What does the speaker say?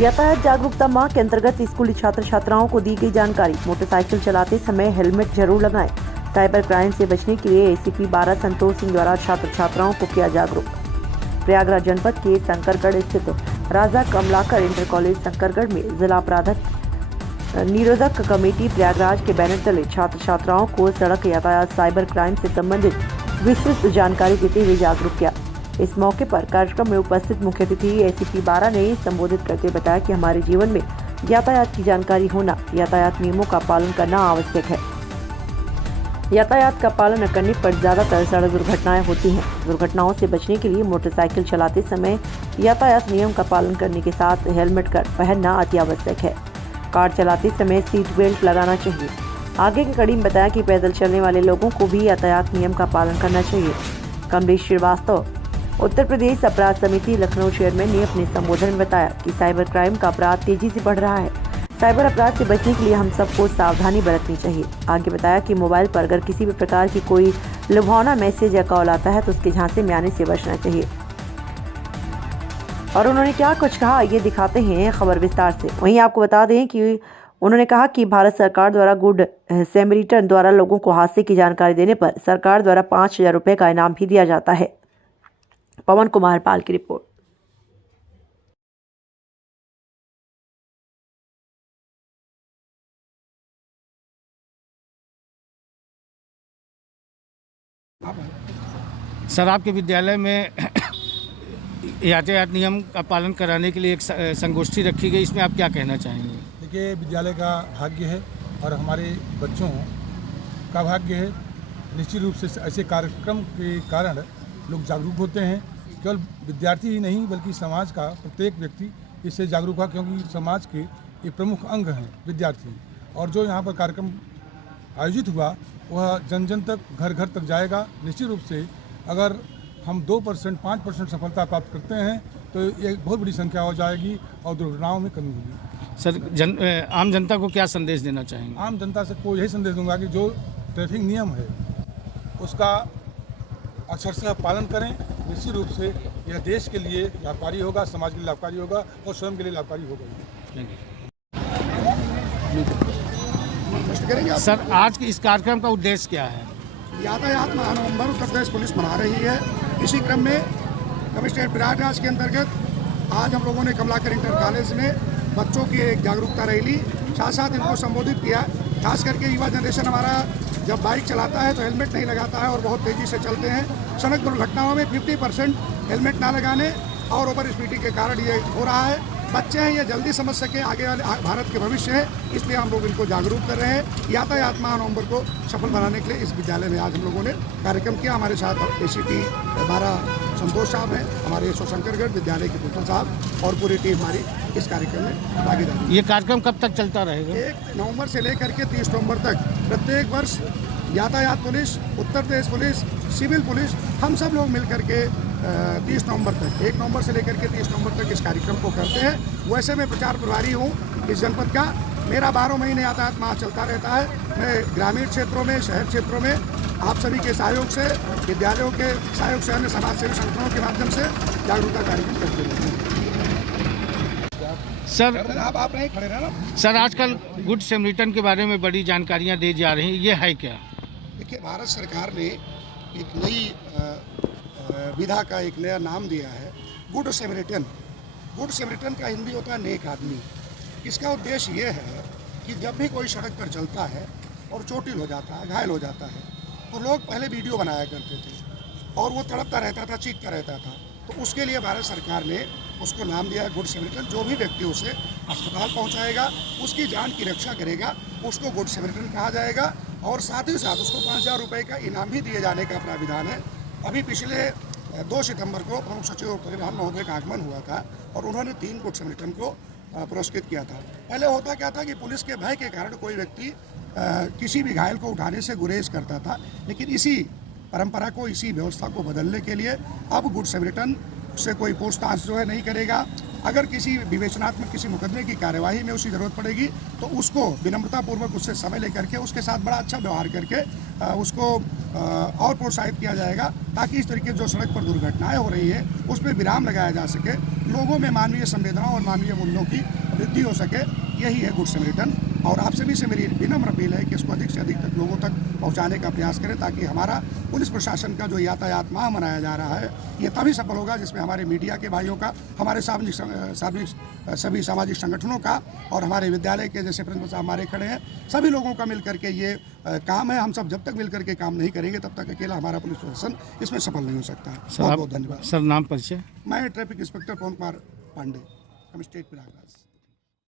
यातायात जागरूकता माह के अंतर्गत स्कूली छात्र छात्राओं को दी गई जानकारी। मोटरसाइकिल चलाते समय हेलमेट जरूर लगाएं। साइबर क्राइम से बचने के लिए एसीपी 12 संतोष सिंह द्वारा छात्र छात्राओं को किया जागरूक। प्रयागराज जनपद के शंकरगढ़ स्थित राजा कमलाकर इंटर कॉलेज शंकरगढ़ में जिला अपराध निरोधक कमेटी प्रयागराज के बैनर तले छात्र छात्राओं को सड़क यातायात साइबर क्राइम से संबंधित विस्तृत जानकारी देते हुए जागरूक किया। इस मौके पर कार्यक्रम में उपस्थित मुख्य अतिथि एसीपी 12 ने संबोधित करते हुए बताया कि हमारे जीवन में यातायात की जानकारी होना, यातायात नियमों का पालन करना आवश्यक है। यातायात का पालन न करने पर ज्यादातर सड़क दुर्घटनाएं होती हैं। दुर्घटनाओं से बचने के लिए मोटरसाइकिल चलाते समय यातायात नियम का पालन करने के साथ हेलमेट का पहनना अति आवश्यक है। कार चलाते समय सीट बेल्ट लगाना चाहिए। आगे की कड़ी में बताया कि पैदल चलने वाले लोगों को भी यातायात नियम का पालन करना चाहिए। कमलेश श्रीवास्तव, उत्तर प्रदेश अपराध समिति लखनऊ चेयरमैन ने अपने संबोधन में बताया कि साइबर क्राइम का अपराध तेजी से बढ़ रहा है। साइबर अपराध से बचने के लिए हम सबको सावधानी बरतनी चाहिए। आगे बताया कि मोबाइल पर अगर किसी भी प्रकार की कोई लुभावना मैसेज या कॉल आता है तो उसके झांसे में आने से बचना चाहिए। और उन्होंने क्या कुछ कहा, ये दिखाते हैं खबर विस्तार से। वहीं आपको बता दें कि उन्होंने कहा कि भारत सरकार द्वारा गुड सैमरिटन द्वारा लोगों को हादसे की जानकारी देने पर सरकार द्वारा 5,000 रुपये का इनाम भी दिया जाता है। पवन कुमार पाल की रिपोर्ट। सर, आपके विद्यालय में यातायात नियम का पालन कराने के लिए एक संगोष्ठी रखी गई, इसमें आप क्या कहना चाहेंगे? देखिए, विद्यालय का भाग्य है और हमारे बच्चों का भाग्य है। निश्चित रूप से ऐसे कार्यक्रम के कारण लोग जागरूक होते हैं। केवल विद्यार्थी ही नहीं बल्कि समाज का प्रत्येक व्यक्ति इससे जागरूक हुआ, क्योंकि समाज के एक प्रमुख अंग हैं विद्यार्थी। और जो यहाँ पर कार्यक्रम आयोजित हुआ वह जन जन तक, घर घर तक जाएगा। निश्चित रूप से अगर हम 2%, 5% सफलता प्राप्त करते हैं तो ये बहुत बड़ी संख्या हो जाएगी और दुर्घटनाओं में कमी होगी। सर, आम जनता को क्या संदेश देना चाहेंगे? आम जनता से को यही संदेश दूंगा कि जो ट्रैफिक नियम है उसका अक्षरशः पालन करें। निश्चित रूप से यह देश के लिए लाभकारी होगा, समाज के लिए लाभकारी होगा और स्वयं के लिए लाभकारी होगा। सर, आज के इस कार्यक्रम का उद्देश्य क्या है? यातायात माह नवंबर उत्तर प्रदेश पुलिस मना रही है। इसी क्रम में कमिश्नरेट प्रयागराज के अंतर्गत आज हम लोगों ने कमलाकर इंटर कॉलेज में बच्चों की एक जागरूकता रैली, साथ साथ इनको संबोधित किया। खास करके युवा जनरेशन हमारा जब बाइक चलाता है तो हेलमेट नहीं लगाता है और बहुत तेज़ी से चलते हैं। सड़क दुर्घटनाओं में 50% हेलमेट ना लगाने और ओवर स्पीडिंग के कारण ये हो रहा है। बच्चे हैं, ये जल्दी समझ सके, आगे वाले भारत के भविष्य है, इसलिए हम लोग इनको जागरूक कर रहे हैं। यातायात माह नवंबर को सफल बनाने के लिए इस विद्यालय में आज हम लोगों ने कार्यक्रम किया। हमारे साथ एसीपी 12 संतोष साहब हैं, हमारे एसओ शंकरगढ़ विद्यालय के प्रिंसिपल साहब और पूरी टीम हमारी इस कार्यक्रम में भागीदारी। ये कार्यक्रम कब तक चलता रहेगा? 1 नवंबर से लेकर के 30 नवंबर तक प्रत्येक वर्ष यातायात police, Uttar Pradesh police, civil police, हम सब लोग मिलकर के 30 नवंबर तक, 1 नवंबर से लेकर के 30 नवंबर तक इस कार्यक्रम को करते हैं। वैसे मैं प्रचार प्रभारी हूँ इस जनपद का। मेरा 12 महीने यातायात माह चलता रहता है। मैं ग्रामीण क्षेत्रों में, शहर क्षेत्रों में आप सभी के सहयोग से, विद्यालयों के सहयोग से, अन्य समाज सेवी संगठनों के माध्यम से जागरूकता कार्यक्रम करते रहते हैं। सर, आप नहीं खड़े रहना। सर, आजकल गुड सैमरिटन के बारे में बड़ी जानकारियाँ दी जा रही हैं, ये है क्या? देखिए, भारत सरकार ने एक नई विधा का एक नया नाम दिया है, गुड सैमरिटन। गुड सैमरिटन का हिंदी होता है नेक आदमी। इसका उद्देश्य ये है कि जब भी कोई सड़क पर चलता है और चोटिल हो जाता है, घायल हो जाता है, तो लोग पहले वीडियो बनाया करते थे और वो तड़पता रहता था, चीखता रहता था। तो उसके लिए भारत सरकार ने उसको नाम दिया है गुड सैमरिटन। जो भी व्यक्ति उसे अस्पताल पहुंचाएगा, उसकी जान की रक्षा करेगा, उसको गुड सैमरिटन कहा जाएगा। और साथ ही साथ उसको 5,000 रुपये का इनाम भी दिए जाने का प्राविधान है। अभी पिछले 2 सितंबर को प्रमुख सचिव परिवहन महोदय का आगमन हुआ था और उन्होंने 3 गुड सैमरिटन को पुरस्कृत किया था। पहले होता क्या था कि पुलिस के भय के कारण कोई व्यक्ति किसी भी घायल को उठाने से गुरेज करता था, लेकिन इसी परंपरा को, इसी व्यवस्था को बदलने के लिए अब गुड सैमरिटन से कोई पूछताछ जो है नहीं करेगा। अगर किसी विवेचनात्मक किसी मुकदमे की कार्यवाही में उसकी ज़रूरत पड़ेगी तो उसको विनम्रतापूर्वक उससे समय लेकर के उसके साथ बड़ा अच्छा व्यवहार करके उसको और प्रोत्साहित किया जाएगा, ताकि इस तरीके जो सड़क पर दुर्घटनाएं हो रही है उस पर विराम लगाया जा सके, लोगों में मानवीय संवेदना और मानवीय मूल्यों की वृद्धि हो सके। यही है गुड सैमरिटन। और आप सभी से मेरी विनम्र अपील है कि इसको अधिक से अधिक तक लोगों तक पहुंचाने का प्रयास करें, ताकि हमारा पुलिस प्रशासन का जो यातायात माह मनाया जा रहा है ये तभी सफल होगा जिसमें हमारे मीडिया के भाइयों का, हमारे सभी सामाजिक संगठनों का और हमारे विद्यालय के जैसे प्रिंसिपल साहब हमारे खड़े हैं, सभी लोगों का मिल करके ये काम है। हम सब जब तक मिल करके काम नहीं करेंगे तब तक अकेला हमारा पुलिस प्रशासन इसमें सफल नहीं हो सकता है। बहुत बहुत धन्यवाद। सर नाम परिचय। मैं ट्रैफिक इंस्पेक्टर पवन कुमार पांडे, हम स्टेट प्रयागराज।